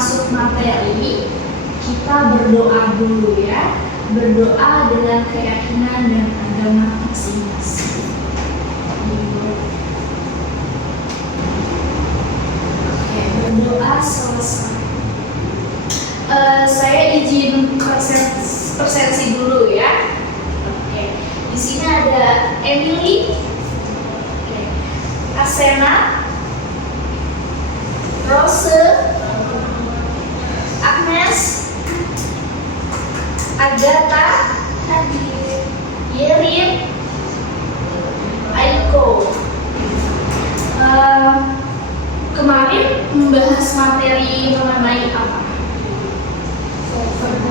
masuk materi, kita berdoa dulu ya. Berdoa dengan keyakinan dan agama masing-masing. Oke, berdoa selesai. Saya izin presensi dulu ya. Oke, di sini ada Emily, Asena, Rose, Agnes, Agatha, Yerin, Aiko. Kemarin membahas materi mengenai apa?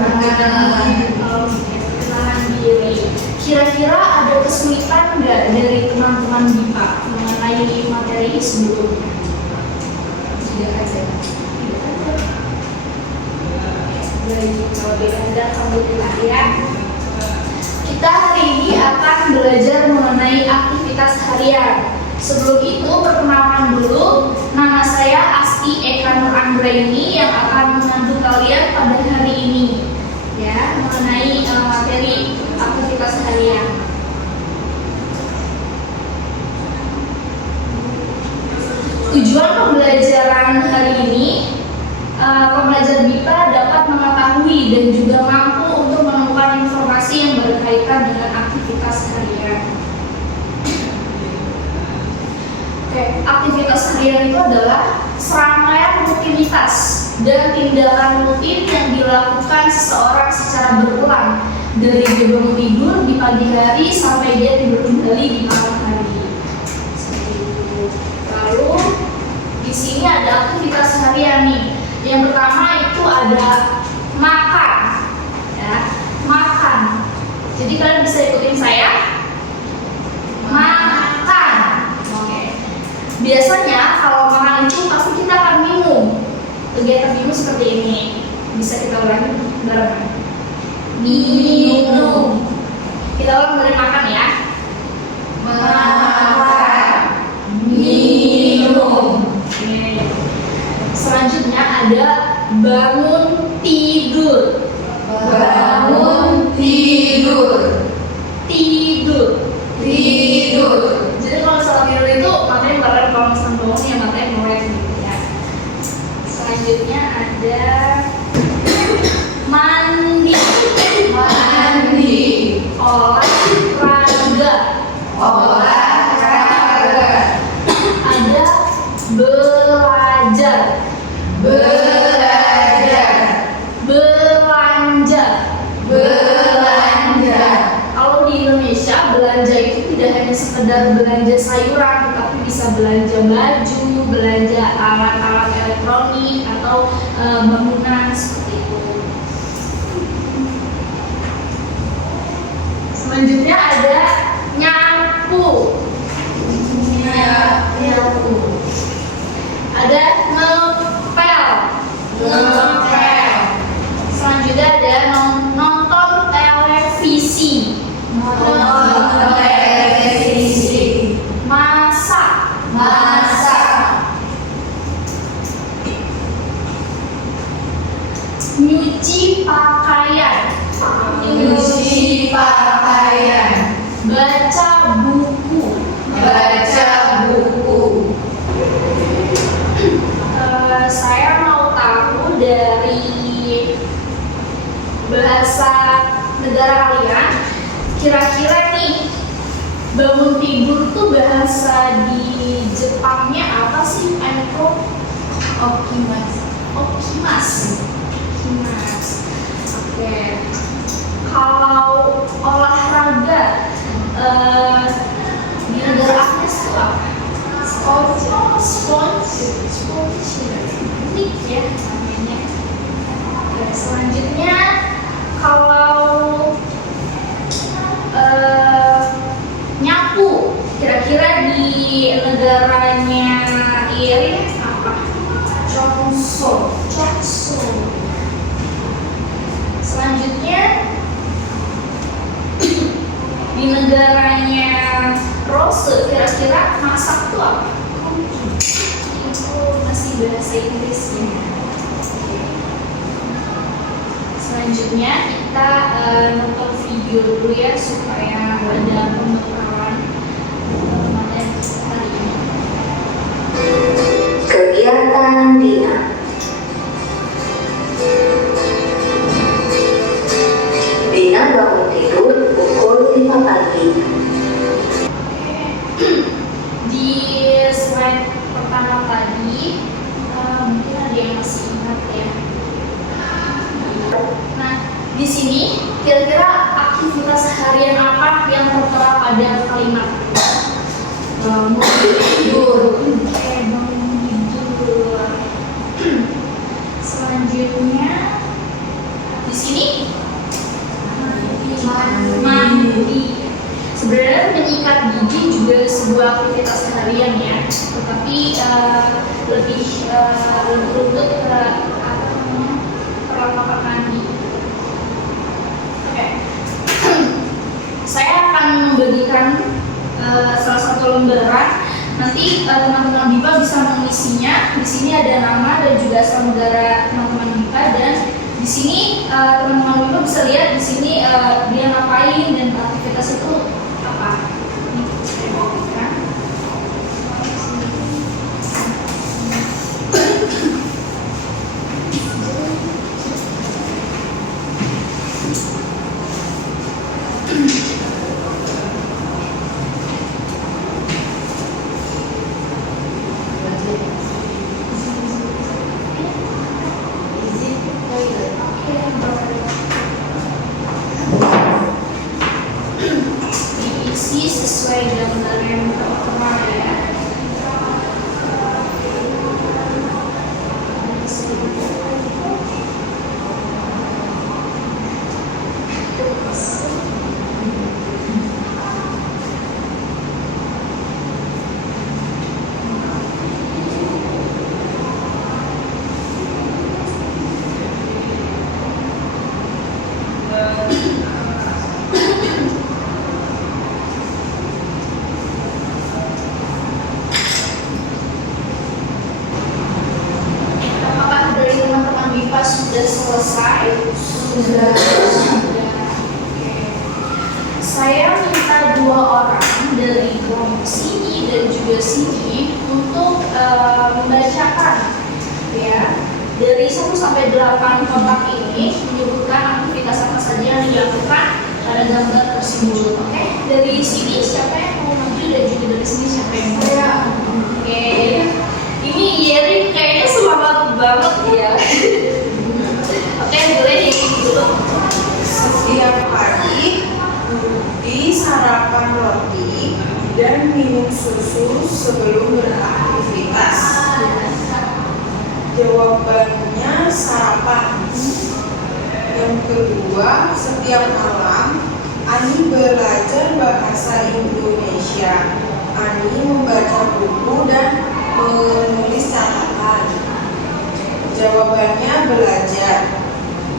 Perkenalan diri. Kira-kira ada kesulitan nggak dari teman-teman BIPA mengenai materi sebelumnya? Tidak ada. Baik, kalau tidak ada, alhamdulillah ya. Kita hari ini akan belajar mengenai aktivitas harian. Sebelum itu perkenalkan dulu, nama saya Asti Eka Nur Anggraini yang akan membantu kalian pada hari ini ya, mengenai materi aktivitas harian. Tujuan pembelajaran hari ini, pembelajar BIPA dapat mengetahui dan juga mampu untuk menemukan informasi yang berkaitan dengan aktivitas harian. Oke, aktivitas harian itu adalah serangkaian rutinitas dan tindakan rutin yang dilakukan seseorang secara berulang dari dia bangun tidur di pagi hari sampai dia tidur kembali di malam hari. Lalu di sini ada aktivitas harian nih. Yang pertama itu ada makan, ya, makan. Jadi kalian bisa ikutin saya. Makan. Oke. Biasanya kalau makan itu pasti kita akan minum. Kegiatan minum seperti ini. Bisa kita ulangi bareng. Minum. Kita ulang dari makan ya. Makan. Minum. Oke. Selanjutnya ada bangun tidur. Bangun tidur. Tidur. Tidur. Jadi kalau misalnya tidur itu matanya bareng, kalau misalnya bangun ya matanya melek gitu ya. Selanjutnya ada mandi. Mandi. Olahraga. Olahraga. Ada belajar. Belajar. Belanja. Belanja. Kalau di Indonesia belanja itu tidak hanya sekedar belanja sayuran, tetapi bisa belanja baju, belanja alat-alat elektronik atau bangunan seperti itu. Selanjutnya ada nyapu. Nyapu. Ada ngepel. Ngepel. Selanjutnya ada nonton televisi. Nonton televisi. Masak. Masak. Nyuci pakaian. Nyuci pakaian. Baca buku. Baca buku. Saya mau tahu dari bahasa negara kalian, kira-kira nih bangun tidur tuh bahasa di Jepangnya apa sih, Aiko? Okimas. Okimas. Okimas. Oke. Kalau olahraga di negara Agnes itu apa? Sport. Unik ya namanya. Oke, selanjutnya kalau nyapu, kira-kira di negaranya Irin apa? Chongso. Selanjutnya di negaranya Rose, kira-kira masak itu apa? Itu masih bahasa Inggrisnya. Oke. selanjutnya kita nonton video dulu ya supaya ada pembekalan materi hari ini. Kegiatan Dina. Dina bangun tidur pukul 5 pagi. Di slide pertama tadi mungkin ada yang masih ingat ya. Nah, di sini kira-kira aktivitas harian apa yang tertera pada kalimat bangun tidur? Bangun tidur. Selanjutnya di sini mandi. Sebenarnya menyikat gigi juga sebuah aktivitas harian ya, tetapi lebih untuk perlengkapan mandi. Oke. Saya akan membagikan salah satu lembaran. Nanti teman-teman BIPA bisa mengisinya. Di sini ada nama dan juga asal negara teman-teman BIPA, dan di sini teman-teman BIPA bisa lihat di sini dia ngapain dan aktivitas itu apa. Ini saya bagikan. Diisi sesuai gambar yang tertera ya. Apakah dari teman-teman BIPA sudah selesai? Sudah. Oke. Saya minta 2 orang dari kelompok sini dan juga sini untuk membacakan ya dari 1 sampai 8 kotak ini, menyebutkan aktivitas apa saja yang dilakukan pada gambar tersebut. Oke, dari sini siapa yang mau maju dan juga dari sini siapa yang mau? Oke, ini Yerin kayaknya semangat banget ya. Oke, boleh nih dulu. Setiap pagi Budi sarapan roti dan minum susu sebelum beraktivitas. Jawabannya sarapan. Yang kedua, setiap malam Ani belajar bahasa Indonesia. Ani membaca buku dan menulis catatan. Jawabannya belajar.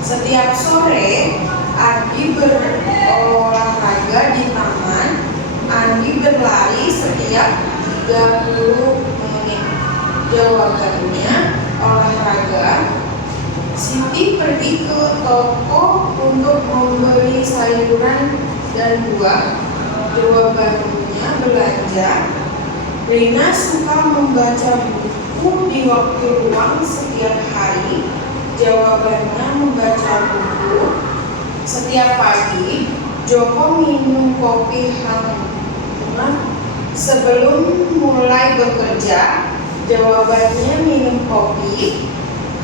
Setiap sore Adi berolahraga di taman. Andi berlari setiap 30 menit. Jawabannya olahraga. Siti pergi ke toko untuk membeli sayuran dan buah. Jawabannya belanja. Rina suka membaca buku di waktu luang setiap hari. Jawabannya membaca buku. Setiap pagi Joko minum kopi hangat sebelum mulai bekerja. Jawabannya minum kopi.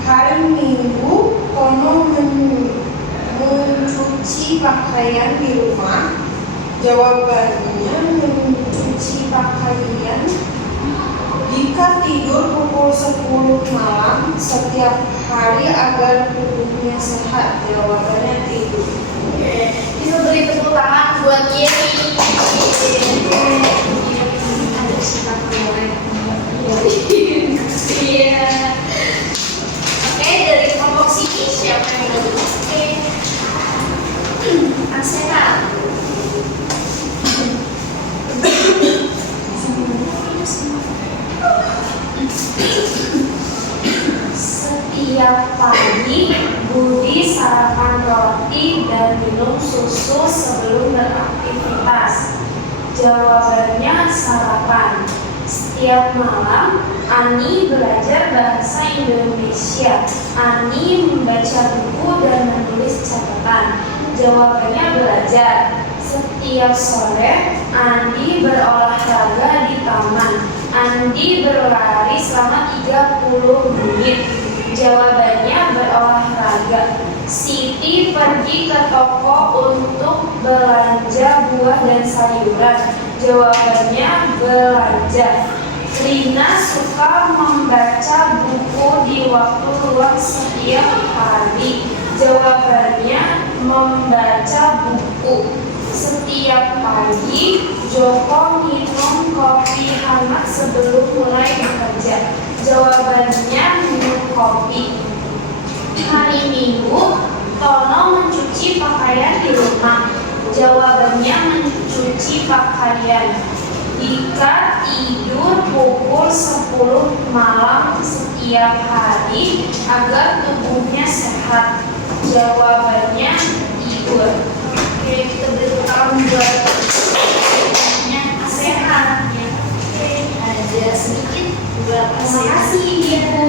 Hari Minggu Tono mencuci pakaian di rumah. Jawabannya mencuci pakaian. Jika tidur pukul 10 malam setiap hari agar tubuhnya sehat. Jawabannya tidur. Oke, kita beri tepuk tangan buat Yeri. Ada sikap boleh. Iya. Oke, dari kelompok sini siapa yang mau dulu? Oke. Asena. Setiap Setiap pagi, Budi sarapan roti dan minum susu sebelum beraktivitas. Jawabannya sarapan. Setiap malam, Ani belajar bahasa Indonesia. Ani membaca buku dan menulis catatan. Jawabannya belajar. Setiap sore, Andi berolahraga di taman. Andi berlari selama 30 menit. Jawabannya berolahraga. Siti pergi ke toko untuk belanja buah dan sayuran. Jawabannya belanja. Rina suka membaca buku di waktu luang setiap hari. Jawabannya membaca buku. Setiap pagi, Joko minum kopi hangat sebelum mulai bekerja. Jawabannya minum kopi. Hari Minggu, Tono mencuci pakaian di rumah. Jawabannya mencuci pakaian. Dika tidur pukul 10 malam setiap hari agar tubuhnya sehat. Jawabannya tidur. Oke, kita beri tepuk buat sehat ya. Oke, ada sedikit beberapa. Terima kasih Ibu.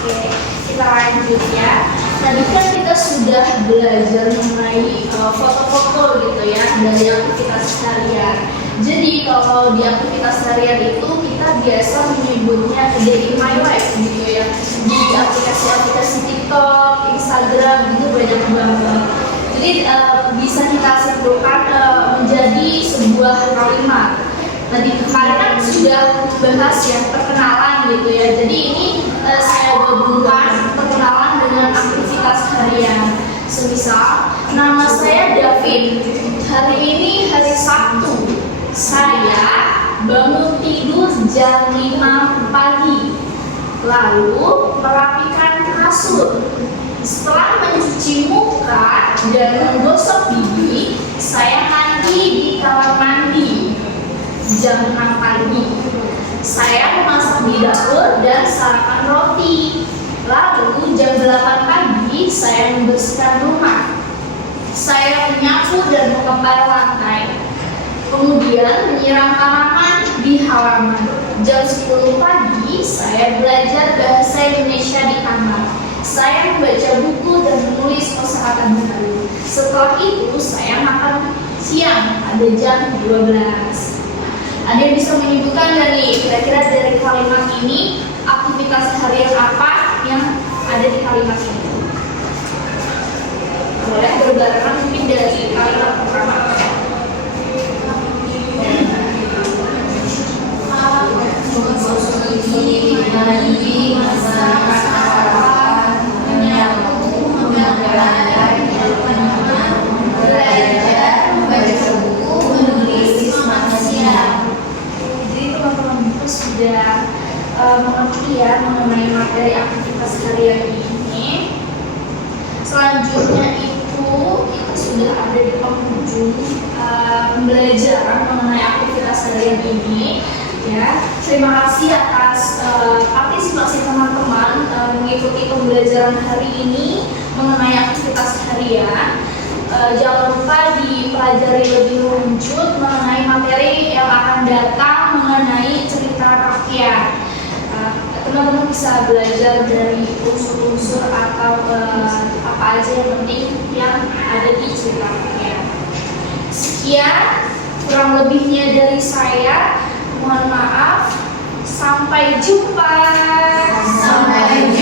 Oke, kita lanjut ya. Tadi kan kita sudah belajar mengenai foto-foto gitu ya dari aktivitas harian. Jadi kalau di aktivitas harian itu kita biasa menyebutnya daily my life gitu ya. Di aplikasi-aplikasi TikTok, Instagram itu banyak banget. Jadi bisa kita simpulkan menjadi sebuah kalimat. Tadi kalian sudah bahas ya perkenalan gitu ya. Jadi ini saya gabungkan perkenalan dengan aktivitas harian. Semisal nama saya David. Hari ini hari Sabtu. Saya bangun tidur jam 5 pagi. Lalu merapikan kasur. Setelah mencuci muka dan menggosok gigi, saya mandi di kamar mandi jam 6 pagi. Saya memasak di dapur dan sarapan roti. Lalu jam 8 pagi saya membersihkan rumah. Saya menyapu dan mengepel lantai. Kemudian menyiram tanaman di halaman. Jam 10 pagi saya belajar bahasa Indonesia di kamar. Saya membaca buku dan menulis kosakata baru. Setelah itu saya makan siang pada jam 12. Ada yang bisa menyebutkan dari kira-kira dari kalimat ini aktivitas harian apa yang ada di kalimat ini? Boleh berbarengan mungkin dari kalimat pertama. Mandi, masak, sarapan, menyapu, menggambar, belajar, membaca buku, menulis, makan siang. Jadi teman-teman itu sudah mengerti ya mengenai materi aktivitas harian ini. Selanjutnya itu kita sudah ada di penghujung pembelajaran mengenai aktivitas harian ini. Ya, terima kasih atas partisipasi teman-teman mengikuti pembelajaran hari ini mengenai aktivitas harian. Jangan lupa dipelajari lebih lanjut mengenai materi yang akan datang mengenai cerita rakyat. Teman-teman bisa belajar dari unsur-unsur atau apa aja yang penting yang ada di cerita rakyat. Sekian kurang lebihnya dari saya. Mohon maaf. Sampai jumpa. Sampai jumpa.